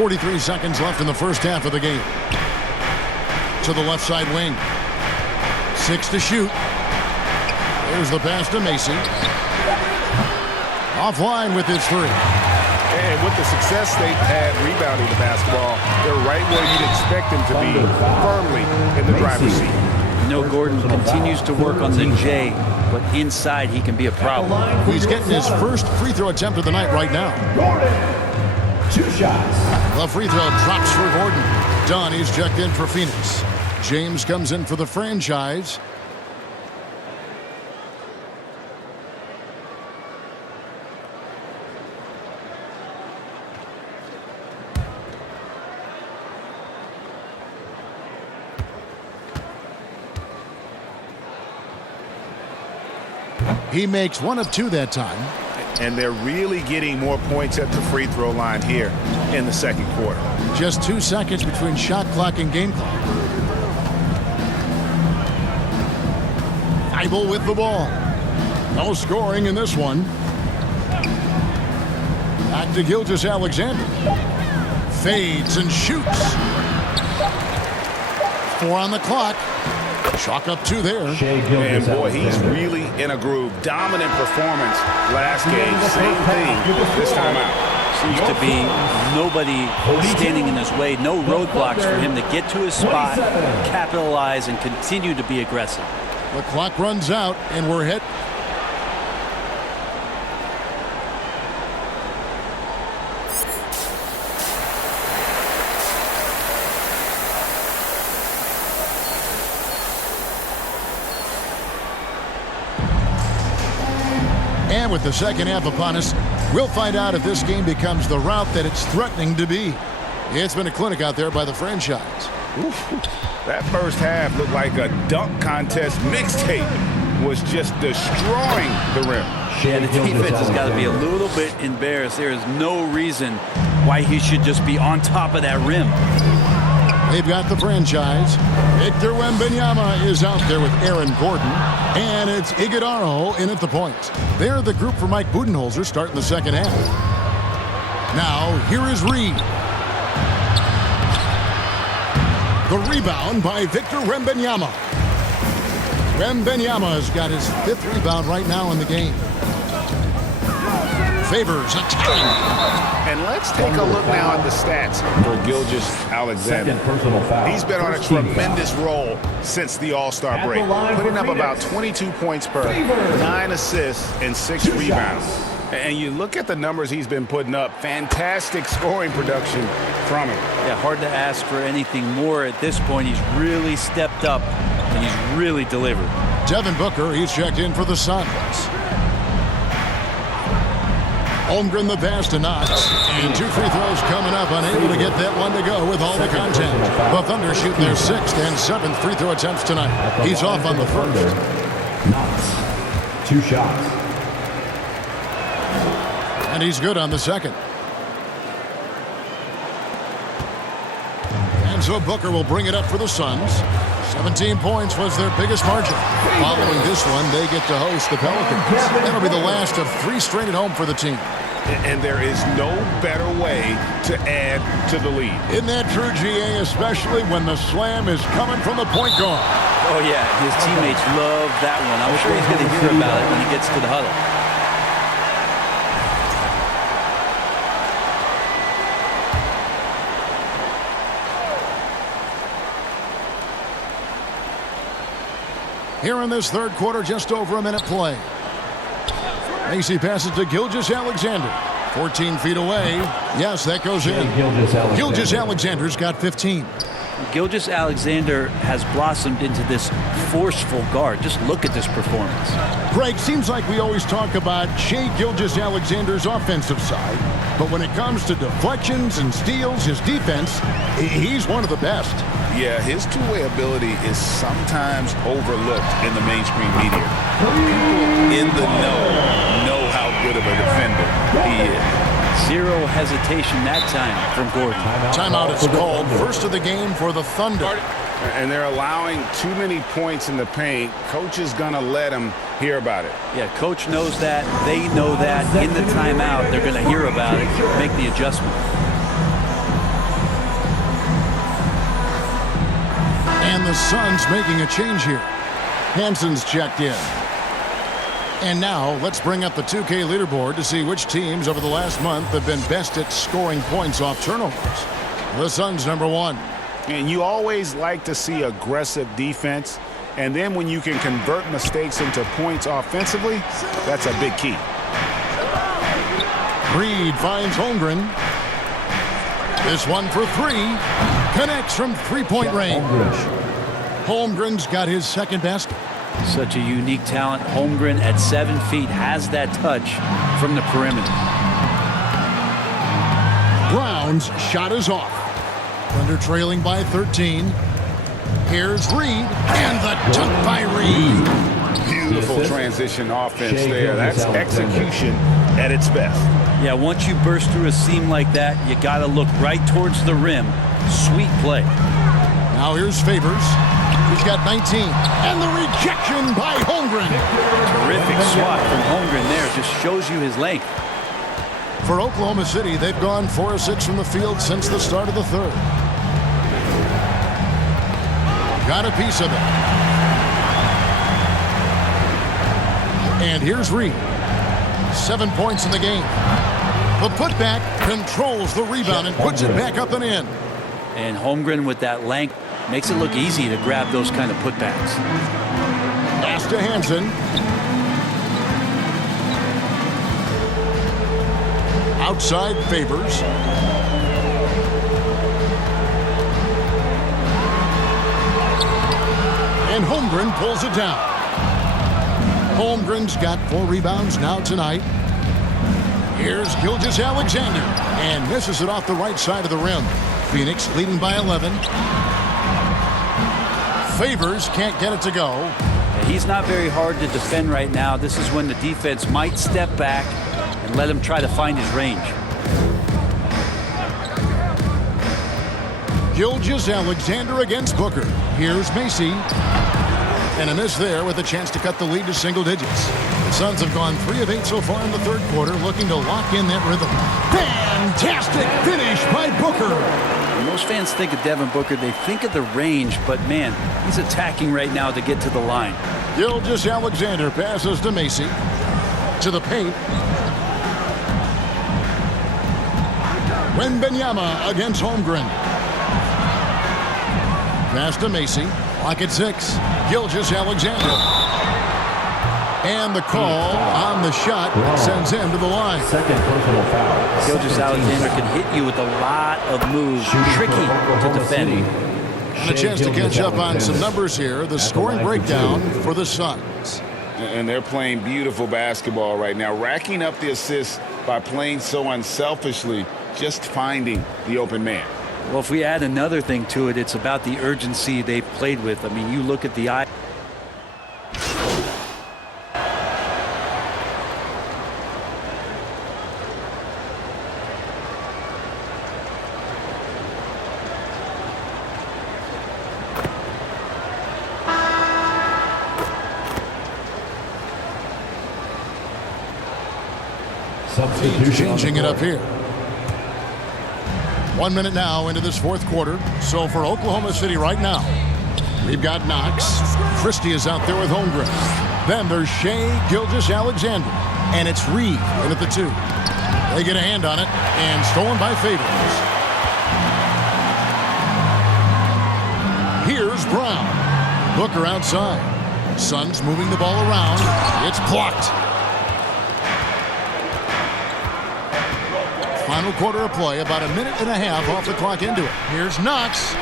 43 seconds left in the first half of the game. To the left side wing. 6 to shoot. There's the pass to Macy. Offline with his 3. And with the success they've had rebounding the basketball, they're right where you'd expect them to be, firmly in the driver's seat. Gordon continues to work on the J, but inside he can be a problem. He's getting his first free throw attempt of the night right now. Gordon, 2 shots. The free throw drops for Gordon. Donnie's checked in for Phoenix. James comes in for the franchise. He makes 1 of 2 that time. And they're really getting more points at the free throw line here in the second quarter. Just 2 seconds between shot clock and game clock. Thibault with the ball. No scoring in this one. Back to Gilgeous-Alexander. Fades and shoots. 4 on the clock. Chalk up 2 there. And boy, he's really in a groove. Dominant performance last game. Same thing this time out. Seems to be nobody standing in his way. No roadblocks for him to get to his spot, capitalize, and continue to be aggressive. The clock runs out, and we're hit. And with the second half upon us, we'll find out if this game becomes the rout that it's threatening to be. It's been a clinic out there by the franchise. Oof. That first half looked like a dunk contest mixtape. Was just destroying the rim. Yeah, the defense has got to be a little bit embarrassed. There is no reason why he should just be on top of that rim. They've got the franchise. Victor Wembanyama is out there with Aaron Gordon. And it's Iguodala in at the point. They're the group for Mike Budenholzer starting the second half. Now, here is Reed. The rebound by Victor Wembanyama. Wembanyama's got his 5th rebound right now in the game. Favors a tie. And let's take a look now at the stats for Gilgeous-Alexander. He's been on a tremendous roll since the All-Star break, putting up about 22 points per 9 assists and 6 rebounds. And you look at the numbers he's been putting up, fantastic scoring production from him. Yeah, hard to ask for anything more at this point. He's really stepped up, and he's really delivered. Devin Booker, he's checked in for the Suns. Holmgren the pass to Knox. And 2 free throws coming up, unable to get that one to go with all the contact. The Thunder shooting their 6th and 7th free throw attempts tonight. He's off on the first. Knox, 2 shots. And he's good on the second. And so Booker will bring it up for the Suns. 17 points was their biggest margin. Following this one, they get to host the Pelicans. That'll be the last of 3 straight at home for the team. And there is no better way to add to the lead. Isn't that true, GA, especially when the slam is coming from the point guard? Oh, yeah, his teammates love that one. I'm sure he's going to hear about it when he gets to the huddle. Here in this third quarter, just over a minute play. Macy passes to Gilgeous-Alexander. 14 feet away. Yes, that goes in. Gilgeous-Alexander's got 15. Gilgeous-Alexander has blossomed into this forceful guard. Just look at this performance. Greg, seems like we always talk about Shai Gilgeous-Alexander's offensive side, but when it comes to deflections and steals, his defense, he's one of the best. Yeah, his two-way ability is sometimes overlooked in the mainstream media. People in the know how good of a defender he is. Zero hesitation that time from Gordon. Timeout is called. First of the game for the Thunder. And they're allowing too many points in the paint. Coach is going to let them hear about it. Yeah, coach knows that. They know that. In the timeout, they're going to hear about it, make the adjustment. And the Suns making a change here. Hansen's checked in. And now let's bring up the 2K leaderboard to see which teams over the last month have been best at scoring points off turnovers. The Suns #1. And you always like to see aggressive defense. And then when you can convert mistakes into points offensively, that's a big key. Reed finds Holmgren. This one for three. Connects from three-point range. Holmgren's got his second basket. Such a unique talent. Holmgren at 7 feet has that touch from the perimeter. Brown's shot is off. Thunder trailing by 13. Here's Reed, and the dunk by Reed. Beautiful transition offense there. That's execution at its best. Yeah, once you burst through a seam like that, you got to look right towards the rim. Sweet play. Now here's Favors. He's got 19. And the rejection by Holmgren. Terrific swat from Holmgren there. Just shows you his length. For Oklahoma City, they've gone 4 of 6 from the field since the start of the third. Got a piece of it. And here's Reed. 7 points in the game. The putback controls the rebound and puts it back up and in. And Holmgren with that length makes it look easy to grab those kind of putbacks. Pass to Hansen. Outside Favors. And Holmgren pulls it down. Holmgren's got 4 rebounds now tonight. Here's Gilgeous-Alexander, and misses it off the right side of the rim. Phoenix leading by 11. Favors can't get it to go. He's not very hard to defend right now. This is when the defense might step back and let him try to find his range. Gilgeous-Alexander against Booker. Here's Macy. And a miss there with a chance to cut the lead to single digits. The Suns have gone 3 of 8 so far in the third quarter, looking to lock in that rhythm. Fantastic finish by Booker. When most fans think of Devin Booker, they think of the range, but man, he's attacking right now to get to the line. Gilgeous-Alexander passes to Macy. To the paint. Wembanyama against Holmgren. Pass to Macy. Clock at 6. Gilgeous-Alexander. And the call on the shot sends him to the line. Second personal foul. Gilgeous-Alexander can hit you with a lot of moves. Tricky to defend. And a chance to catch up on some numbers here. The scoring breakdown for the Suns. And they're playing beautiful basketball right now, racking up the assists by playing so unselfishly, just finding the open man. Well, if we add another thing to it, it's about the urgency they've played with. I mean, you look at the eye. Changing it up here. 1 minute now into this fourth quarter. So for Oklahoma City right now, we've got Knox. Christie is out there with Holmgren. Then there's Shea Gilgeous-Alexander. And it's Reed in at the 2. They get a hand on it and stolen by Favors. Here's Brown. Booker outside. Suns moving the ball around. It's blocked. Final quarter of play, about a minute and a half off the clock into it. Here's Knox.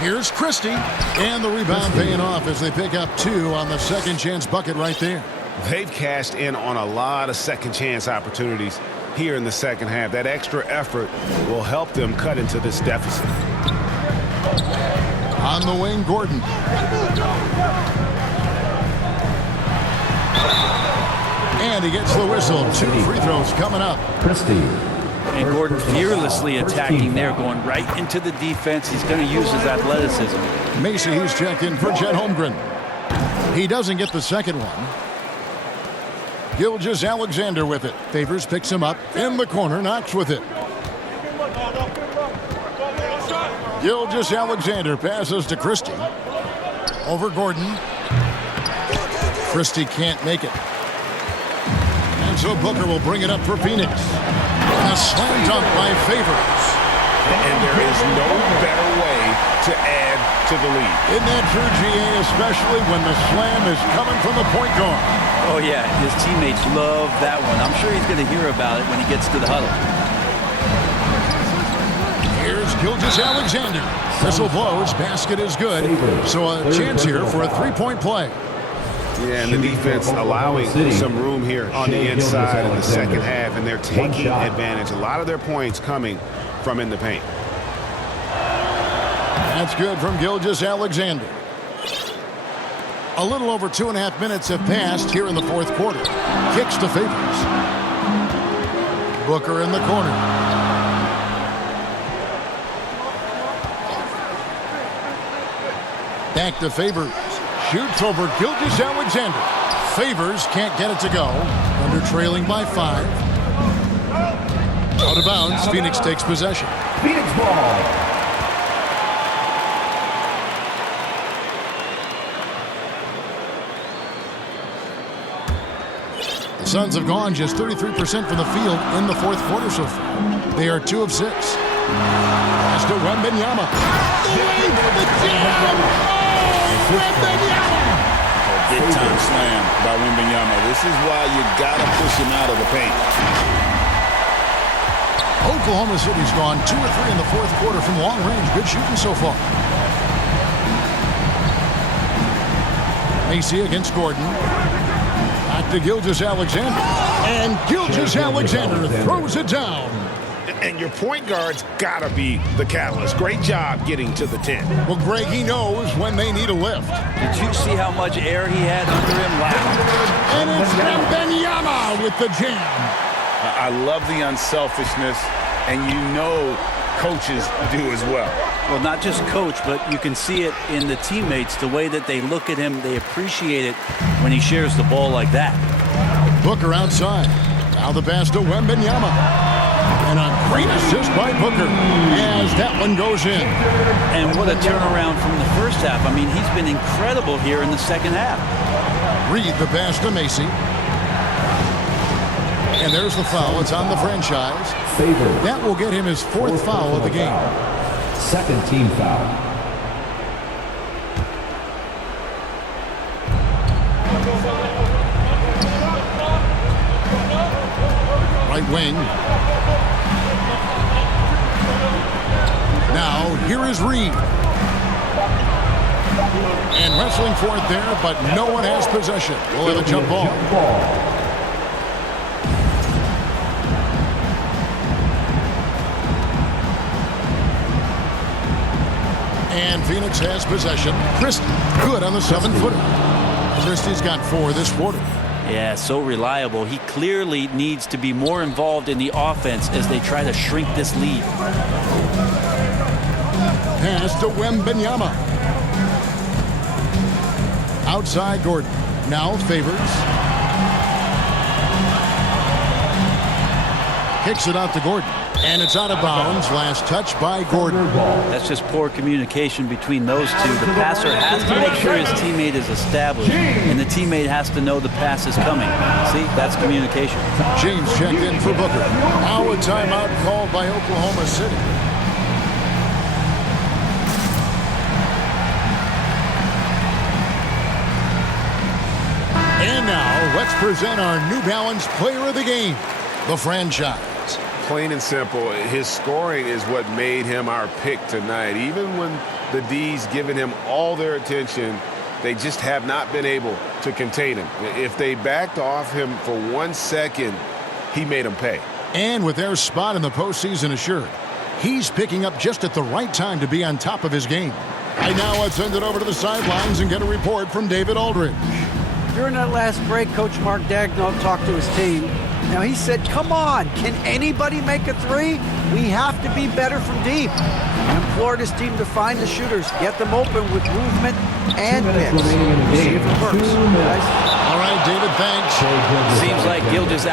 Here's Christie. And the rebound paying off as they pick up 2 on the second chance bucket right there. They've cashed in on a lot of second chance opportunities here in the second half. That extra effort will help them cut into this deficit. On the wing, Gordon. And he gets the whistle. 2 free throws coming up. Christie. And Gordon fearlessly attacking there, going right into the defense. He's going to use his athleticism. Macy, he's checked in for Chet Holmgren. He doesn't get the second one. Gilgeous-Alexander with it. Favors picks him up in the corner. Knox with it. Gilgeous-Alexander passes to Christie. Over Gordon. Christie can't make it. And so Booker will bring it up for Phoenix. And a slam dunk by Favors. And there is no better way to add to the lead. Isn't that true, GA, especially when the slam is coming from the point guard? Oh, yeah, his teammates love that one. I'm sure he's going to hear about it when he gets to the huddle. Here's Gilgeous-Alexander. Whistle blows, basket is good. So a chance here for a three-point play. Yeah, and the defense allowing some room here on the inside in the second half, and they're taking advantage. A lot of their points coming from in the paint. That's good from Gilgeous-Alexander. A little over 2.5 minutes have passed here in the fourth quarter. Kicks to Favors. Booker in the corner. Back to Favors. Shoots over Gilgeous-Alexander. Favors can't get it to go. Under trailing by 5. Out of bounds. Phoenix takes possession. Phoenix ball. The Suns have gone just 33% from the field in the fourth quarter so far. They are 2 of 6. Pass to Wembanyama. Big time slam by Wembanyama. This is why you gotta push him out of the paint. Oklahoma City's gone 2 or 3 in the fourth quarter from long range. Good shooting so far. Macy against Gordon. Back to Gilgeous-Alexander. And Gilgeous-Alexander throws it down. And your point guard's gotta be the catalyst. Great job getting to the 10. Well, Greg, he knows when they need a lift. Did you see how much air he had under him? Wow. And it's Wembanyama with the jam. I love the unselfishness, and you know coaches do as well. Well, not just coach, but you can see it in the teammates, the way that they look at him. They appreciate it when he shares the ball like that. Booker outside. Now the pass to Wembanyama. And a great assist by Booker as that one goes in. And what a turnaround from the first half. I mean, he's been incredible here in the second half. Reed the pass to Macy. And there's the foul. It's on the franchise. Favors. That will get him his fourth foul of the game. Second team foul. Right wing. Now, here is Reed. And wrestling for it there, but no one has possession. We'll have a jump ball. And Phoenix has possession. Christie, good on the 7-footer. Christie's got 4 this quarter. Yeah, so reliable. He clearly needs to be more involved in the offense as they try to shrink this lead. Pass to Wembanyama. Outside Gordon. Now Favors. Kicks it out to Gordon. And it's out of bounds. Last touch by Gordon. That's just poor communication between those two. The passer has to make sure his teammate is established, and the teammate has to know the pass is coming. See, that's communication. James checked in for Booker. Now a timeout called by Oklahoma City. And now let's present our New Balance Player of the Game, the franchise. Plain and simple, his scoring is what made him our pick tonight. Even when the D's giving him all their attention, they just have not been able to contain him. If they backed off him for 1 second, he made them pay. And with their spot in the postseason assured, he's picking up just at the right time to be on top of his game. Right now, let's send it over to the sidelines and get a report from David Aldridge. During that last break, Coach Mark Daigneault talked to his team. Now, he said, come on, can anybody make a 3? We have to be better from deep. And implored his team to find the shooters, get them open with movement and picks. See if it works. All right, David, thanks. Seems like Gilgeous